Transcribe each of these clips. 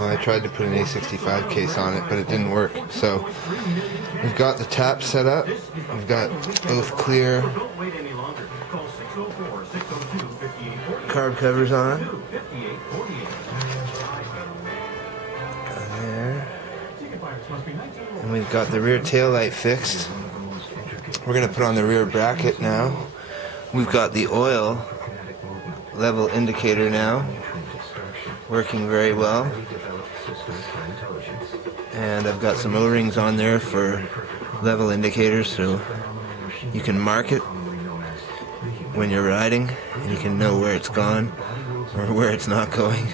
Well, I tried to put an A65 case on it, but it didn't work. So we've got the tap set up. We've got both clear carb covers on. There. And we've got the rear tail light fixed. We're going to put on the rear bracket now. We've got the oil level indicator now, working very well. And I've got some O-rings on there for level indicators, so you can mark it when you're riding and you can know where it's gone or where it's not going.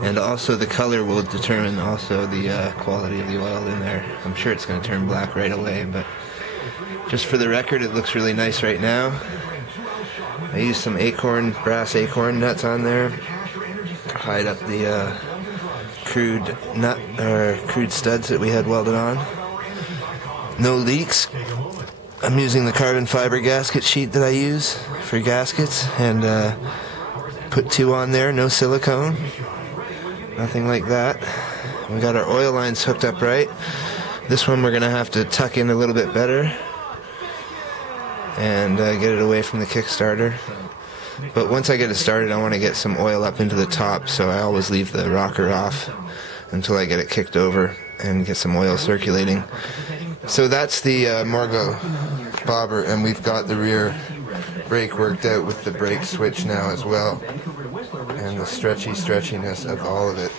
And also the color will determine also the quality of the oil in there. I'm sure it's going to turn black right away, but just for the record, it looks really nice right now. I used some brass acorn nuts on there, hide up the crude studs that we had welded on. No leaks. I'm using the carbon fiber gasket sheet that I use for gaskets, and put 2 on there, no silicone, nothing like that. We got our oil lines hooked up right. This one we're going to have to tuck in a little bit better and get it away from the Kickstarter. But once I get it started, I want to get some oil up into the top, so I always leave the rocker off until I get it kicked over and get some oil circulating. So that's the Morgo bobber, and we've got the rear brake worked out with the brake switch now as well, and the stretchiness of all of it.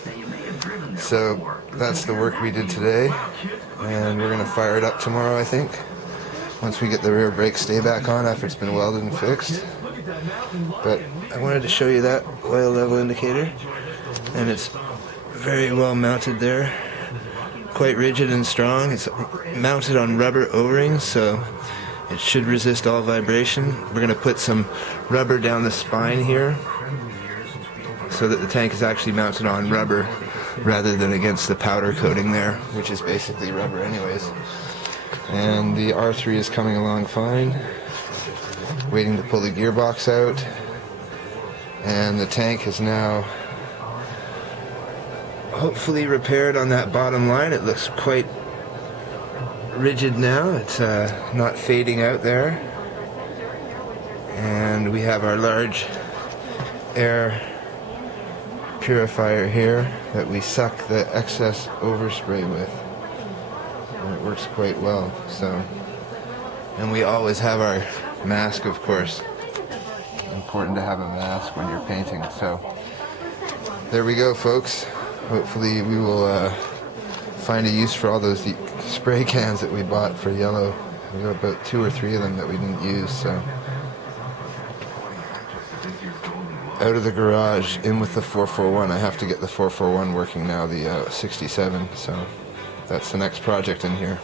So that's the work we did today, and we're going to fire it up tomorrow, I think, once we get the rear brake stay back on after it's been welded and fixed. But I wanted to show you that oil level indicator, and it's very well mounted there, quite rigid and strong. It's mounted on rubber O-rings, so it should resist all vibration. We're going to put some rubber down the spine here so that the tank is actually mounted on rubber rather than against the powder coating there, which is basically rubber anyways. And the R3 is coming along fine, waiting to pull the gearbox out, and the tank is now hopefully repaired on that bottom line. It looks quite rigid now. It's not fading out there, and we have our large air purifier here that we suck the excess overspray with, and it works quite well. So, and we always have our mask, of course. Important to have a mask when you're painting. So there we go, folks. Hopefully we will find a use for all those spray cans that we bought for yellow. We got about 2 or 3 of them that we didn't use. So out of the garage, in with the 441. I have to get the 441 working now, the 67. So that's the next project in here.